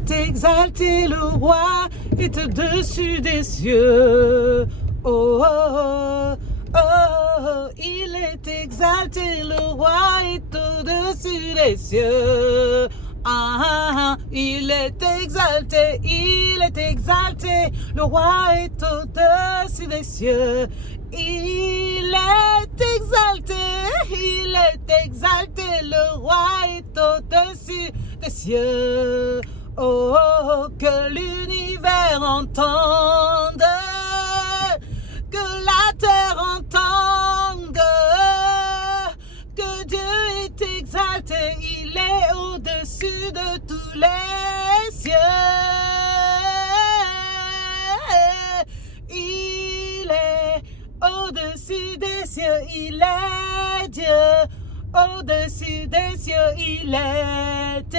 est exalté, le roi est au-dessus des cieux. Oh, oh, oh, oh, il est exalté, le roi est au-dessus des cieux. Ah, ah, ah, il est exalté, le roi est au-dessus des cieux. Il est exalté, le roi est au-dessus des cieux. Oh, oh, oh, que l'univers entende, que la terre entende, que Dieu est exalté, il est au-dessus de tous les cieux. Il est au-dessus des cieux, il est Dieu. Au-dessus des cieux, il est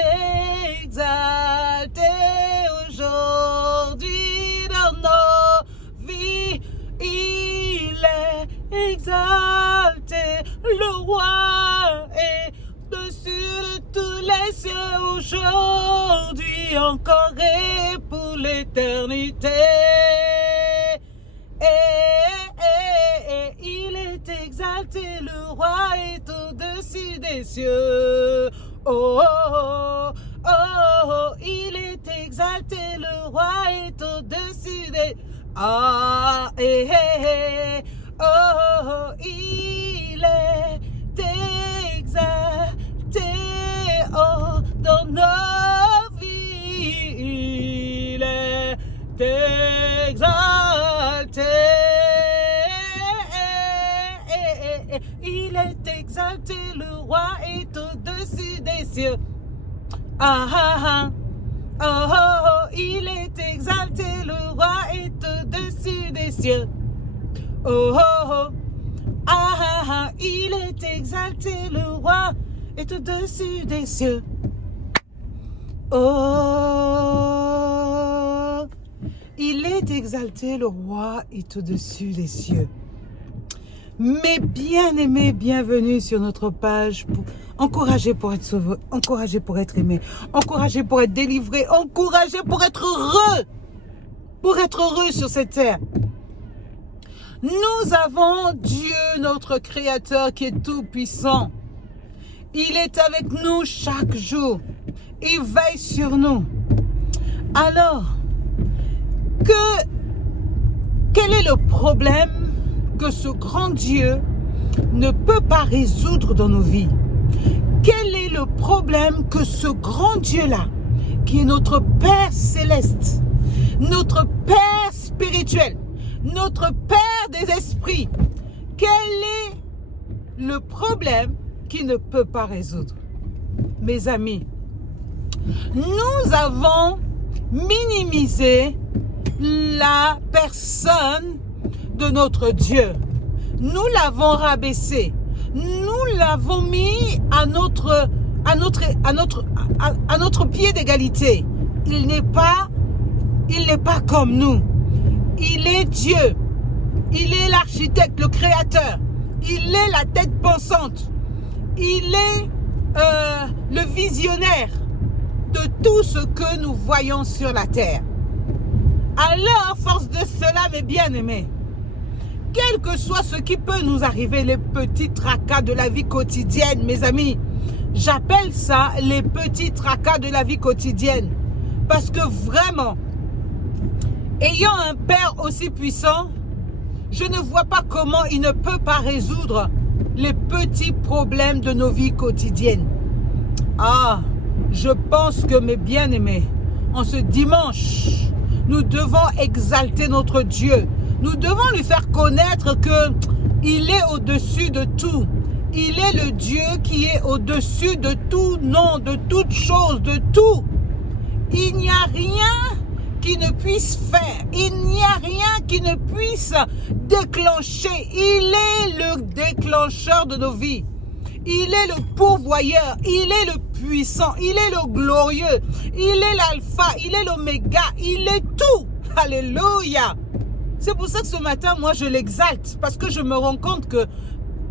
exalté aujourd'hui dans nos vies. Il est exalté, le roi est au-dessus de tous les cieux aujourd'hui, encore et pour l'éternité. Il est exalté, le roi est au-dessus des cieux. Oh, oh, oh, oh, il est exalté, le roi est au-dessus des... Ah, oh, oh, oh, il est exalté, oh, dans nos vies, il est exalté. Il est exalté, le roi est au-dessus des cieux. Ah, ah, ah. Oh, oh, oh, il est exalté, le roi est au-dessus des cieux. Oh, oh, oh. Ah, ah, ah. Il est exalté, le roi est au-dessus des cieux. Oh, il est exalté, le roi est au-dessus des cieux. Mes bien-aimés, bienvenue sur notre page. Encouragés pour être sauvés, encouragés pour être aimés, encouragés pour être délivrés, encouragés pour être heureux sur cette terre. Nous avons Dieu, notre Créateur, qui est tout puissant. Il est avec nous chaque jour. Il veille sur nous. Alors, quel est le problème que ce grand Dieu ne peut pas résoudre dans nos vies? Quel est le problème que ce grand Dieu-là, qui est notre Père céleste, notre Père spirituel, notre Père des esprits, quel est le problème qu'il ne peut pas résoudre? Mes amis, nous avons minimisé la personne de notre Dieu. Nous l'avons rabaissé. Nous l'avons mis à notre pied d'égalité. Il n'est pas comme nous. Il est Dieu. Il est l'architecte, le créateur. Il est la tête pensante. Il est le visionnaire de tout ce que nous voyons sur la terre. Alors, à force de cela, mes bien-aimés, quel que soit ce qui peut nous arriver, les petits tracas de la vie quotidienne, mes amis, j'appelle ça les petits tracas de la vie quotidienne. Parce que vraiment, ayant un Père aussi puissant, je ne vois pas comment il ne peut pas résoudre les petits problèmes de nos vies quotidiennes. Ah, je pense que mes bien-aimés, en ce dimanche, nous devons exalter notre Dieu. Nous devons lui faire connaître qu'il est au-dessus de tout. Il est le Dieu qui est au-dessus de tout nom, de toute chose, de tout. Il n'y a rien qui ne puisse faire. Il n'y a rien qui ne puisse déclencher. Il est le déclencheur de nos vies. Il est le pourvoyeur. Il est le puissant. Il est le glorieux. Il est l'alpha. Il est l'oméga. Il est tout. Alléluia. C'est pour ça que ce matin, moi, je l'exalte. Parce que je me rends compte que,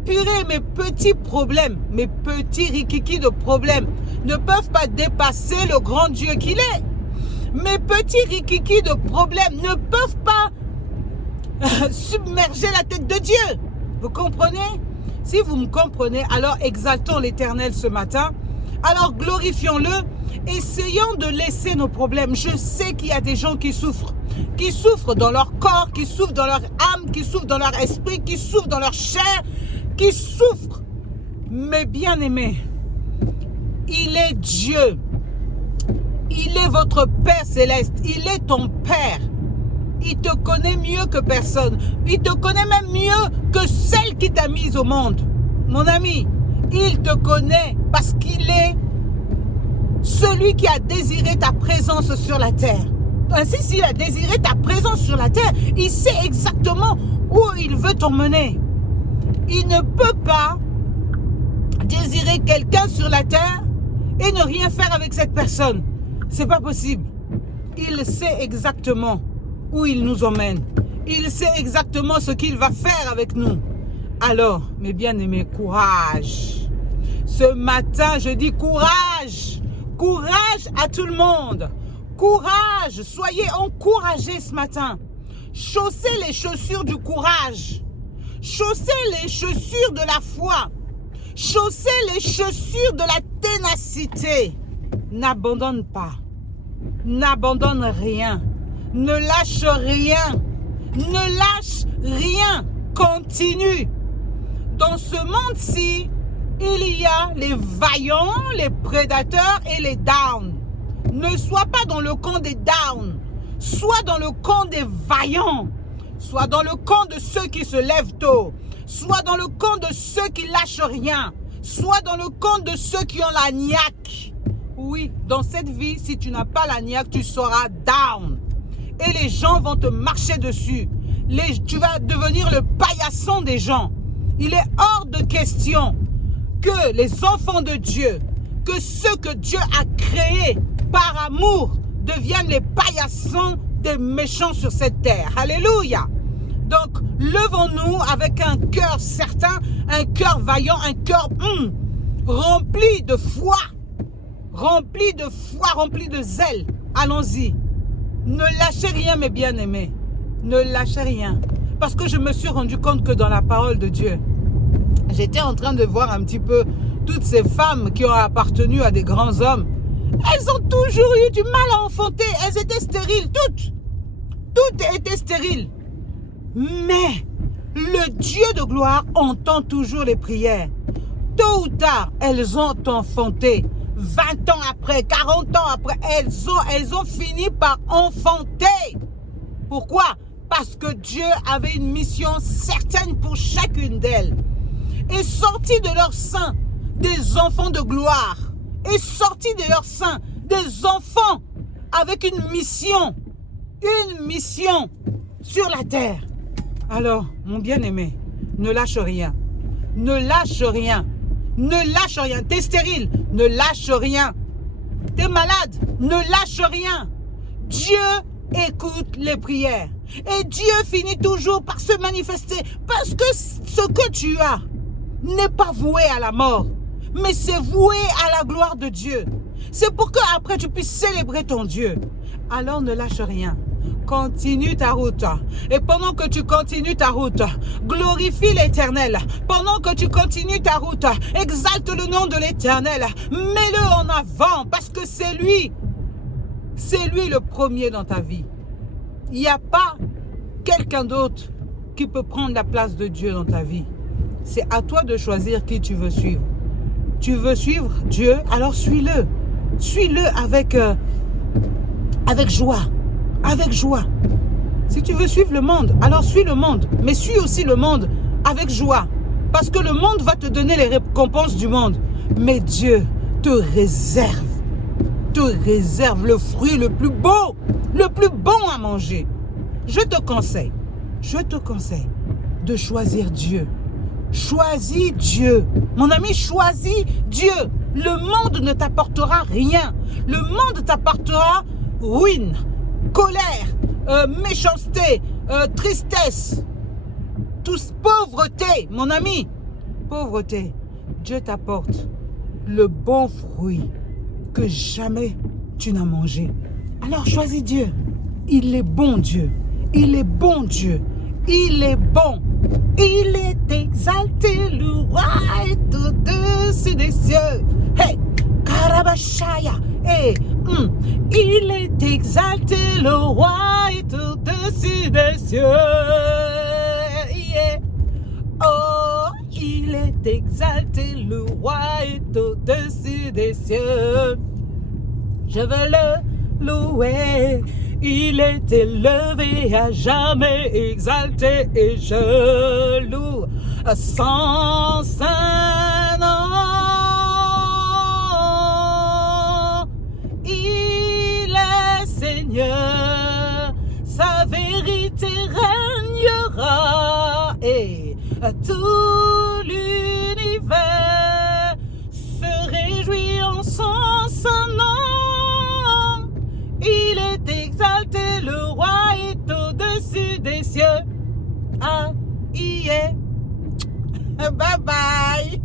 purée, mes petits problèmes, mes petits rikiki de problèmes ne peuvent pas dépasser le grand Dieu qu'il est. Mes petits rikiki de problèmes ne peuvent pas submerger la tête de Dieu. Vous comprenez? Si vous me comprenez, alors exaltons l'Éternel ce matin. Alors glorifions-le. Essayons de laisser nos problèmes. Je sais qu'il y a des gens qui souffrent dans leur corps, qui souffrent dans leur âme, qui souffrent dans leur esprit, qui souffrent dans leur chair, qui souffrent. Mais bien-aimés, il est Dieu. Il est votre Père céleste. Il est ton Père. Il te connaît mieux que personne. Il te connaît même mieux que celle qui t'a mise au monde. Mon ami, il te connaît parce qu'il est celui qui a désiré ta présence sur la terre. Ainsi, s'il a désiré ta présence sur la terre, il sait exactement où il veut t'emmener. Il ne peut pas désirer quelqu'un sur la terre et ne rien faire avec cette personne. C'est pas possible. Il sait exactement où il nous emmène. Il sait exactement ce qu'il va faire avec nous. Alors, mes bien-aimés, courage. Ce matin, je dis courage. Courage à tout le monde. Courage. Soyez encouragés ce matin. Chaussez les chaussures du courage. Chaussez les chaussures de la foi. Chaussez les chaussures de la ténacité. N'abandonne pas. N'abandonne rien. Ne lâche rien. Ne lâche rien. Continue. Dans ce monde-ci, il y a les vaillants, les prédateurs et les downs. Ne sois pas dans le camp des downs. Sois dans le camp des vaillants. Sois dans le camp de ceux qui se lèvent tôt. Sois dans le camp de ceux qui lâchent rien. Sois dans le camp de ceux qui ont la niaque. Oui, dans cette vie, si tu n'as pas la niaque, tu seras down. Et les gens vont te marcher dessus. Tu vas devenir le paillasson des gens. Il est hors de question que les enfants de Dieu, que ceux que Dieu a créés par amour, deviennent les paillassons des méchants sur cette terre. Alléluia. Donc, levons-nous avec un cœur certain, un cœur vaillant, un cœur rempli de foi, rempli de zèle. Allons-y. Ne lâchez rien, mes bien-aimés. Ne lâchez rien. Parce que je me suis rendu compte que dans la parole de Dieu, j'étais en train de voir un petit peu toutes ces femmes qui ont appartenu à des grands hommes. Elles ont toujours eu du mal à enfanter. Elles étaient stériles, toutes. Toutes étaient stériles. Mais le Dieu de gloire entend toujours les prières. Tôt ou tard, elles ont enfanté. 20 ans après, 40 ans après, elles ont fini par enfanter. Pourquoi? Parce que Dieu avait une mission certaine pour chacune d'elles. Et sorti de leur sein des enfants de gloire. Et sorti de leur sein des enfants avec une mission sur la terre. Alors, mon bien-aimé, ne lâche rien. Ne lâche rien. Ne lâche rien. T'es stérile, ne lâche rien. T'es malade, ne lâche rien. Dieu écoute les prières. Et Dieu finit toujours par se manifester. Parce que ce que tu as n'est pas voué à la mort, mais c'est voué à la gloire de Dieu. C'est pour que après tu puisses célébrer ton Dieu. Alors ne lâche rien. Continue ta route. Et pendant que tu continues ta route, glorifie l'Éternel. Pendant que tu continues ta route, exalte le nom de l'Éternel. Mets-le en avant parce que c'est lui le premier dans ta vie. Il n'y a pas quelqu'un d'autre qui peut prendre la place de Dieu dans ta vie. C'est à toi de choisir qui tu veux suivre. Tu veux suivre Dieu, alors suis-le. Suis-le avec joie. Avec joie. Si tu veux suivre le monde, alors suis le monde. Mais suis aussi le monde avec joie. Parce que le monde va te donner les récompenses du monde. Mais Dieu te réserve le fruit le plus beau, le plus bon à manger. Je te conseille de choisir Dieu. Choisis Dieu. Mon ami, choisis Dieu. Le monde ne t'apportera rien. Le monde t'apportera ruine, colère, méchanceté, tristesse, pauvreté. Mon ami, pauvreté. Dieu t'apporte le bon fruit que jamais tu n'as mangé. Alors choisis Dieu. Il est bon Dieu. Il est bon Dieu. Il est bon. Il est exalté, le roi est au-dessus des cieux. Hey, Karabashaya. Hey, il est exalté, le roi est au-dessus des cieux. Yeah. Oh, il est exalté, le roi est au-dessus des cieux. Je veux le louer. Il est élevé à jamais exalté et je loue son saint nom. Il est Seigneur, sa vérité régnera et tout l'univers se réjouit en son saint nom. Il est exalté, le roi est au-dessus des cieux. Ah, il est. Bye bye.